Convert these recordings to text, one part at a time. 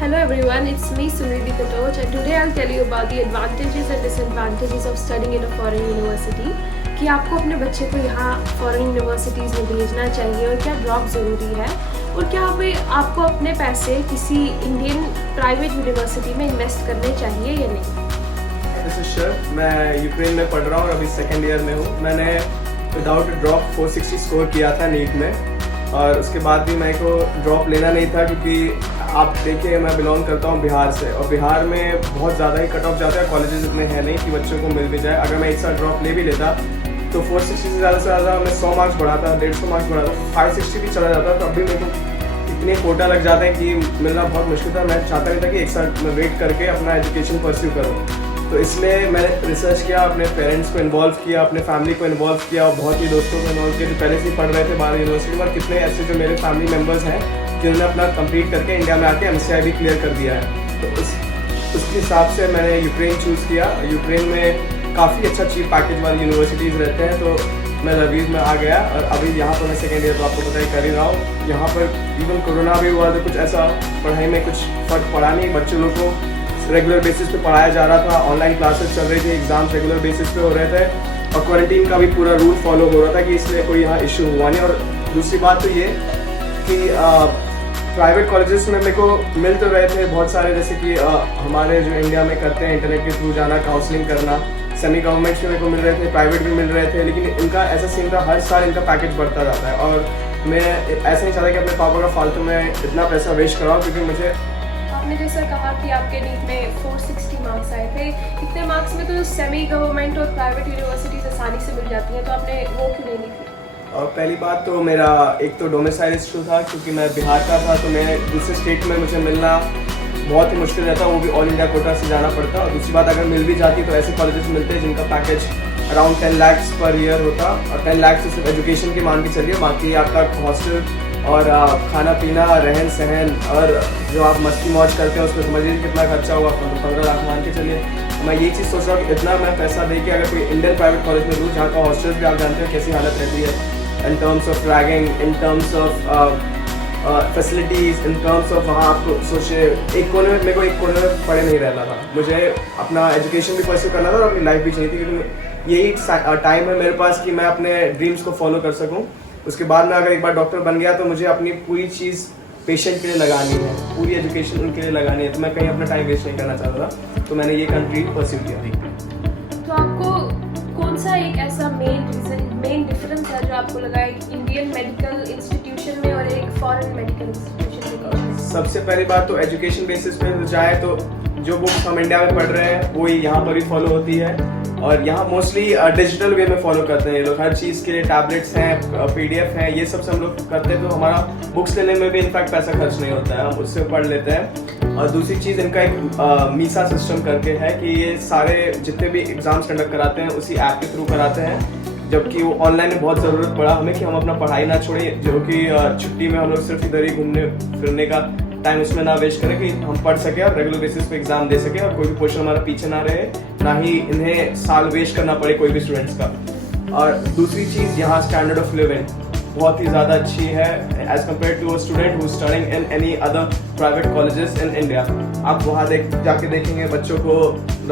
Hello everyone, it's me Sunidhi Katoch and today I'll tell you about the advantages and disadvantages of studying in a foreign university कि आपको अपने बच्चे को यहाँ foreign universities में भेजना चाहिए और क्या ड्रॉप ज़रूरी है और क्या आपको अपने पैसे किसी इंडियन प्राइवेट यूनिवर्सिटी में इन्वेस्ट करने चाहिए या नहीं। This is Shiv. मैं यूक्रेन में पढ़ रहा हूँ और अभी सेकेंड ईयर में हूँ। मैंने विदाउट ड्रॉप 460 स्कोर किया था नीट में और उसके बाद भी मेरे को ड्रॉप लेना नहीं था क्योंकि आप देखिए मैं बिलोंग करता हूँ बिहार से और बिहार में बहुत ज़्यादा ही कट ऑफ जाता है, कॉलेजेस इतने हैं नहीं कि बच्चों को मिल भी जाए। अगर मैं एक साल ड्रॉप ले भी लेता तो 460 से ज़्यादा मैं 100 मार्क्स बढ़ाता, 150 मार्क्स बढ़ाता, 560 भी चला जाता तो अभी मेरे को इतने कोटा लग जाते हैं कि मिलना बहुत मुश्किल था। मैं चाहता नहीं था कि एक साल मैं वेट करके अपना एजुकेशन परस्यू करूँ, तो इसलिए मैंने रिसर्च किया, अपने पेरेंट्स को इन्वॉल्व किया, अपने फैमिली को इन्वॉल्व किया और बहुत ही दोस्तों को इन्वॉल्व किया जो पहले से ही पढ़ रहे थे बाहर यूनिवर्सिटी में। और कितने ऐसे जो मेरे फैमिली मेम्बर्स हैं जिन्होंने अपना कंप्लीट करके इंडिया में आके MCI भी क्लियर कर दिया है, तो उसके हिसाब से मैंने यूक्रेन चूज़ किया। यूक्रेन में काफ़ी अच्छा चीप पैकेज वाली यूनिवर्सिटीज़ रहते हैं, तो मैं लवीज में आ गया और अभी यहाँ पर मैं सेकेंड ईयर तो आपको पता ही कर ही रहा हूँ। यहाँ पर इवन कोरोना भी हुआ तो कुछ ऐसा पढ़ाई में कुछ फ़र्क पड़ा नहीं, बच्चों लोग को रेगुलर बेसिस पे पढ़ाया जा रहा था, ऑनलाइन क्लासेस चल रही थी, एग्जाम्स रेगुलर बेसिस पे हो रहे थे और क्वारंटीन का भी पूरा रूल फॉलो हो रहा था कि इसलिए कोई यहाँ इशू हुआ नहीं। और दूसरी बात तो ये कि प्राइवेट कॉलेजेस में मेरे को मिल तो रहे थे बहुत सारे, जैसे कि हमारे जो इंडिया में करते हैं इंटरनेट के थ्रू जाना, काउंसलिंग करना, सेमी गवर्नमेंट्स में मेरे को मिल रहे थे, प्राइवेट भी मिल रहे थे, लेकिन इनका ऐसा सीन था हर साल इनका पैकेज बढ़ता जाता है और मैं ऐसा नहीं चाहता कि अपने पापा का फालतू में इतना पैसा वेस्ट कराऊँ, क्योंकि मुझे आपने जैसा कहा कि आपके नीट में 460 मार्क्स आए थे, इतने मार्क्स में तो सेमी गवर्नमेंट और प्राइवेट यूनिवर्सिटीज़ आसानी से मिल जाती हैं, तो आपने वो क्यों नहीं ली थी? और पहली बात तो मेरा एक तो डोमिसाइल इशू था क्योंकि मैं बिहार का था, तो मैं दूसरे स्टेट में मुझे मिलना बहुत ही मुश्किल रहता, वो भी ऑल इंडिया कोटा से जाना पड़ता। और दूसरी बात अगर मिल भी जाती तो ऐसे कॉलेजेस मिलते हैं जिनका package around 10 lakh per year होता और 10 लाख से सिर्फ एजुकेशन की मान के चलिए, बाकी आपका हॉस्टल और खाना पीना, रहन सहन और जो आप मस्ती मौज करते हैं उसमें समझिए कितना खर्चा होगा, 15 लाख मान के चलिए। मैं ये चीज़ सोच रहा हूँ कि इतना मैं पैसा दे के अगर कोई इंडियन प्राइवेट कॉलेज में दूँ जहाँ का हॉस्टल्स भी आप जानते हैं कैसी हालत रहती है in terms of ragging, in terms of facilities, in terms of वहाँ आपको सोचिए एक कोने में, मेरे को एक कोने में पड़े नहीं रहना था, मुझे अपना एजुकेशन भी परस्यू करना था और अपनी लाइफ भी चाहिए थी, क्योंकि यही टाइम है मेरे पास कि मैं अपने ड्रीम्स को फॉलो कर सकूँ। उसके बाद में अगर एक बार डॉक्टर बन गया तो मुझे अपनी पूरी चीज़ पेशेंट के लिए लगानी है, पूरी एजुकेशन उनके लिए लगानी है, तो मैं कहीं अपना टाइम वेस्ट नहीं करना चाहता था, तो मैंने ये कंट्री परस्यू किया थी। तो आपको कौन सा एक ऐसा मेन डिफरेंस है जो आपको लगा एक इंडियन मेडिकल इंस्टीट्यूशन में और एक फॉरेन मेडिकल इंस्टीट्यूशन में? सबसे पहली बात तो एजुकेशन बेसिस पे जाए तो जो बुक्स हम इंडिया में पढ़ रहे हैं वो यहाँ पर भी फॉलो होती है और यहाँ मोस्टली डिजिटल वे में फॉलो करते हैं ये लोग, हर चीज़ के लिए टैबलेट्स हैं, PDF हैं, ये सब से हम लोग करते हैं, तो हमारा बुक्स लेने में भी इनफैक्ट पैसा खर्च नहीं होता है, हम उससे पढ़ लेते हैं। और दूसरी चीज़ इनका एक मीसा सिस्टम करके है कि ये सारे जितने भी एग्ज़ाम्स कंडक्ट कराते हैं उसी ऐप के थ्रू कराते हैं, जबकि वो ऑनलाइन में बहुत ज़रूरत पड़ा हमें कि हम अपना पढ़ाई ना छोड़ें, जो कि छुट्टी में हम लोग सिर्फ इधर ही घूमने फिरने का टाइम इसमें ना वेस्ट करें कि हम पढ़ सकें और रेगुलर बेसिस पे एग्जाम दे सकें और कोई भी क्वेश्चन हमारा पीछे ना रहे, ना ही इन्हें साल वेस्ट करना पड़े कोई भी स्टूडेंट्स का। और दूसरी चीज़ यहाँ स्टैंडर्ड ऑफ लिविंग बहुत ही ज़्यादा अच्छी है as compare to a student who studying in any other private colleges in India. आप वहाँ जाके देखेंगे बच्चों को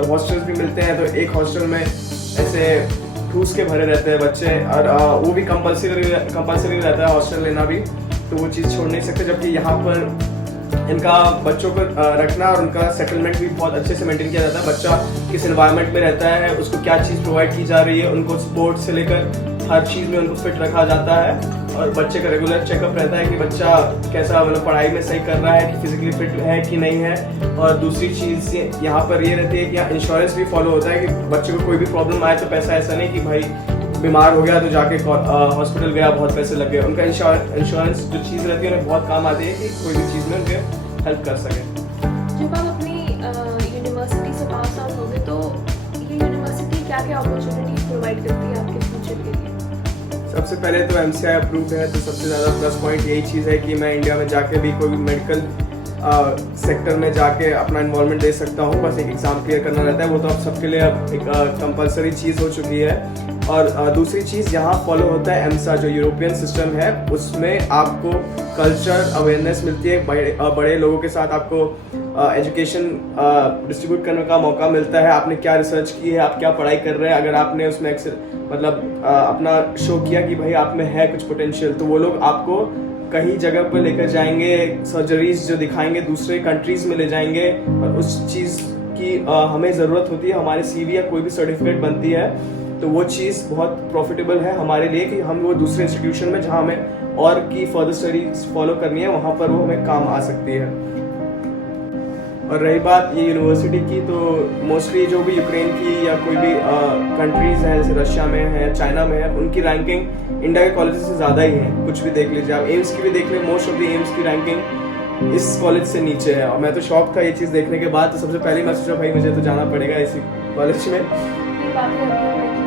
हॉस्टल्स भी मिलते हैं, तो एक हॉस्टल में ऐसे ठूस के भरे रहते हैं बच्चे और वो भी कंपल्सरी रहता है हॉस्टल लेना भी, तो वो चीज़ छोड़ नहीं सकते, जबकि यहाँ पर इनका बच्चों को रखना और उनका सेटलमेंट भी बहुत अच्छे से मेंटेन किया जाता है। बच्चा किस एनवायरनमेंट में रहता है, उसको क्या चीज़ प्रोवाइड की जा रही है, उनको स्पोर्ट्स से लेकर हर चीज़ में उनको फिट रखा जाता है और बच्चे का रेगुलर चेकअप रहता है कि बच्चा कैसा मतलब पढ़ाई में सही कर रहा है, कि फिजिकली फिट है कि नहीं है। और दूसरी चीज़ यहाँ पर ये रहती है कि यहाँ इंश्योरेंस भी फॉलो होता है कि बच्चे को कोई भी प्रॉब्लम आए तो पैसा ऐसा नहीं कि भाई बीमार हो गया तो जाके हॉस्पिटल गया बहुत पैसे लग गए, उनका इंश्योरेंस जो चीज़ रहती है उन्हें बहुत काम आती है कि कोई भी चीज़ में उनके हेल्प कर सके। जब आप अपनी यूनिवर्सिटी से पास आउट होगे तो ये यूनिवर्सिटी क्या क्या अपॉर्चुनिटीज प्रोवाइड करती है आपके फ्यूचर के लिए? सबसे पहले तो MCI अप्रूव्ड है, तो सबसे ज़्यादा प्लस पॉइंट यही चीज़ है कि मैं इंडिया में जाके भी कोई भी मेडिकल सेक्टर में जाके अपना इन्वॉल्वमेंट दे सकता हूँ, बस एक एग्ज़ाम क्लियर करना रहता है। वो तो अब सबके लिए अब एक कंपलसरी चीज़ हो चुकी है। और दूसरी चीज़ यहाँ फॉलो होता है एमसा, जो यूरोपियन सिस्टम है, उसमें आपको कल्चर अवेयरनेस मिलती है, बड़े लोगों के साथ आपको एजुकेशन डिस्ट्रीब्यूट करने का मौका मिलता है। आपने क्या रिसर्च की है, आप क्या पढ़ाई कर रहे हैं, अगर आपने उसमें मतलब अपना शो किया कि भाई आप में है कुछ पोटेंशियल, तो वो लोग आपको कहीं जगह पर लेकर जाएंगे, सर्जरीज जो दिखाएंगे दूसरे कंट्रीज में ले जाएंगे, और उस चीज़ की हमें ज़रूरत होती है। हमारे CV या कोई भी सर्टिफिकेट बनती है तो वो चीज़ बहुत प्रॉफिटेबल है हमारे लिए कि हम वो दूसरे इंस्टीट्यूशन में जहाँ हमें और की फर्दर स्टडीज फॉलो करनी है, वहाँ पर वो हमें काम आ सकती है। और रही बात ये यूनिवर्सिटी की, तो मोस्टली जो भी यूक्रेन की या कोई भी कंट्रीज़ हैं, जैसे रशिया में है, चाइना में है, उनकी रैंकिंग इंडिया के कॉलेज से ज़्यादा ही है। कुछ भी देख लीजिए आप, एम्स की भी देख ले, मोस्ट ऑफ द एम्स की रैंकिंग इस कॉलेज से नीचे है। और मैं तो शॉक था ये चीज़ देखने के बाद। तो सबसे पहले मैं सोचा भाई मुझे तो जाना पड़ेगा इसी कॉलेज में।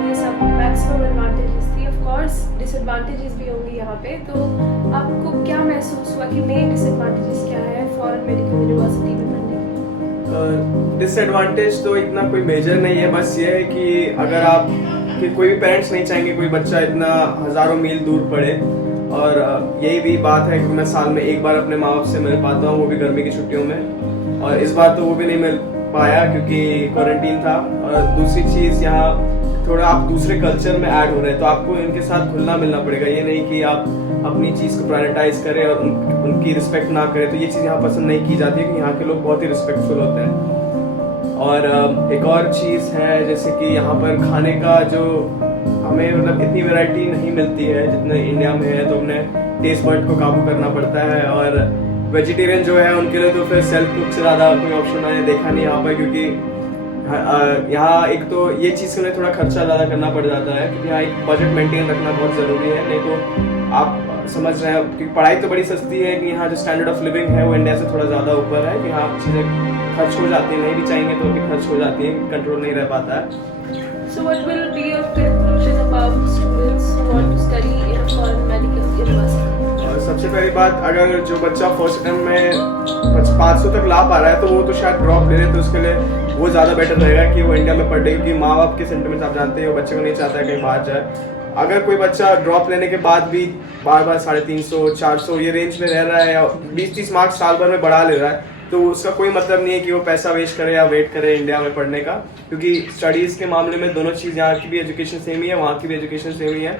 ये सब मैक्सिमम एडवांटेजेस थी। ऑफ कोर्स डिसएडवांटेजेस भी होंगे यहाँ पे, तो आपको क्या महसूस हुआ कि मेन डिसएडवांटेजेस क्या है फॉरेन मेडिकल यूनिवर्सिटी में पढ़ने के? डिसएडवांटेज तो इतना कोई मेजर नहीं है, बस ये है कि अगर आप कि कोई भी पेरेंट्स नहीं चाहेंगे कोई बच्चा इतना हज़ारों मील दूर पढ़े। और यही भी बात है कि मैं साल में एक बार अपने माँ बाप से मिल पाता हूँ, वो भी गर्मी की छुट्टियों में, और इस बार तो वो भी नहीं मिल पाया क्योंकि क्वारंटीन था। और दूसरी चीज़, यहाँ थोड़ा आप दूसरे कल्चर में ऐड हो रहे हैं, तो आपको इनके साथ घुलना मिलना पड़ेगा। ये नहीं कि आप अपनी चीज़ को प्रायोरिटाइज करें और उनकी रिस्पेक्ट ना करें, तो ये चीज़ यहाँ पसंद नहीं की जाती है कि यहाँ के लोग बहुत ही रिस्पेक्टफुल होते हैं। और एक और चीज़ है जैसे कि यहाँ पर खाने का जो हमें मतलब इतनी वैरायटी नहीं मिलती है जितने इंडिया में है, तो उन्हें टेस्ट बड को काबू करना पड़ता है। और वेजिटेरियन जो है उनके लिए तो फिर सेल्फ कुक से ज़्यादा कोई ऑप्शन मैंने देखा नहीं यहाँ पर, क्योंकि यहाँ एक तो ये चीज़ के लिए थोड़ा खर्चा ज़्यादा करना पड़ जाता है, क्योंकि यहाँ एक बजट मेंटेन रखना बहुत ज़रूरी है। नहीं तो आप समझ रहे हैं कि पढ़ाई तो बड़ी सस्ती है, कि यहाँ जो स्टैंडर्ड ऑफ लिविंग है वो इंडिया से थोड़ा ज़्यादा ऊपर है, कि यहाँ चीज़ें खर्च हो जाती है, नहीं भी चाहेंगे तो भी खर्च हो जाती है, कंट्रोल नहीं रह पाता है। So what will be your conclusion about students who want to study in a foreign medical university? और सबसे पहली बात, अगर जो बच्चा फर्स्ट टर्म में 500 तक ला पा रहा है तो वो तो शायद ड्रॉप ले ले, तो उसके लिए वो ज़्यादा बेटर रहेगा कि वो इंडिया में पढ़े, क्योंकि माँ बाप के सेंटिमेंट्स आप जानते हैं, वो बच्चे को नहीं चाहता है कहीं बाहर जाए। अगर कोई बच्चा ड्रॉप लेने के बाद भी बार 350, 400 ये रेंज में रह रहा है, या 20-30 मार्क्स साल भर में बढ़ा ले रहा है, तो उसका कोई मतलब नहीं है कि वो पैसा वेस्ट करे या वेट करे इंडिया में पढ़ने का, क्योंकि स्टडीज़ के मामले में दोनों चीज़, यहाँ की भी एजुकेशन सेम ही है, वहाँ की भी एजुकेशन सेम ही है।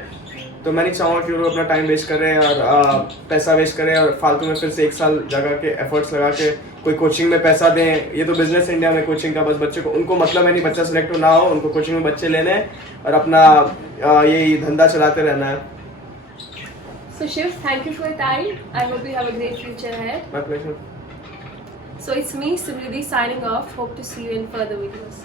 तो मैं नहीं चाहूँगा कि वो अपना टाइम वेस्ट करें और पैसा वेस्ट करें और फालतू में फिर से 1 साल जगह के एफर्ट्स लगा के कोई कोचिंग में पैसा दें। ये तो बिजनेस इंडिया में कोचिंग का, बस बच्चे को उनको मतलब है नहीं बच्चा सेलेक्ट हो ना हो, उनको कोचिंग में बच्चे लेने और अपना यही धंधा चलाते रहना है। So Shiv, thank you for your time. I hope you have a great future ahead. My pleasure. So it's me, Simriddhi, signing off. Hope to see you in further videos.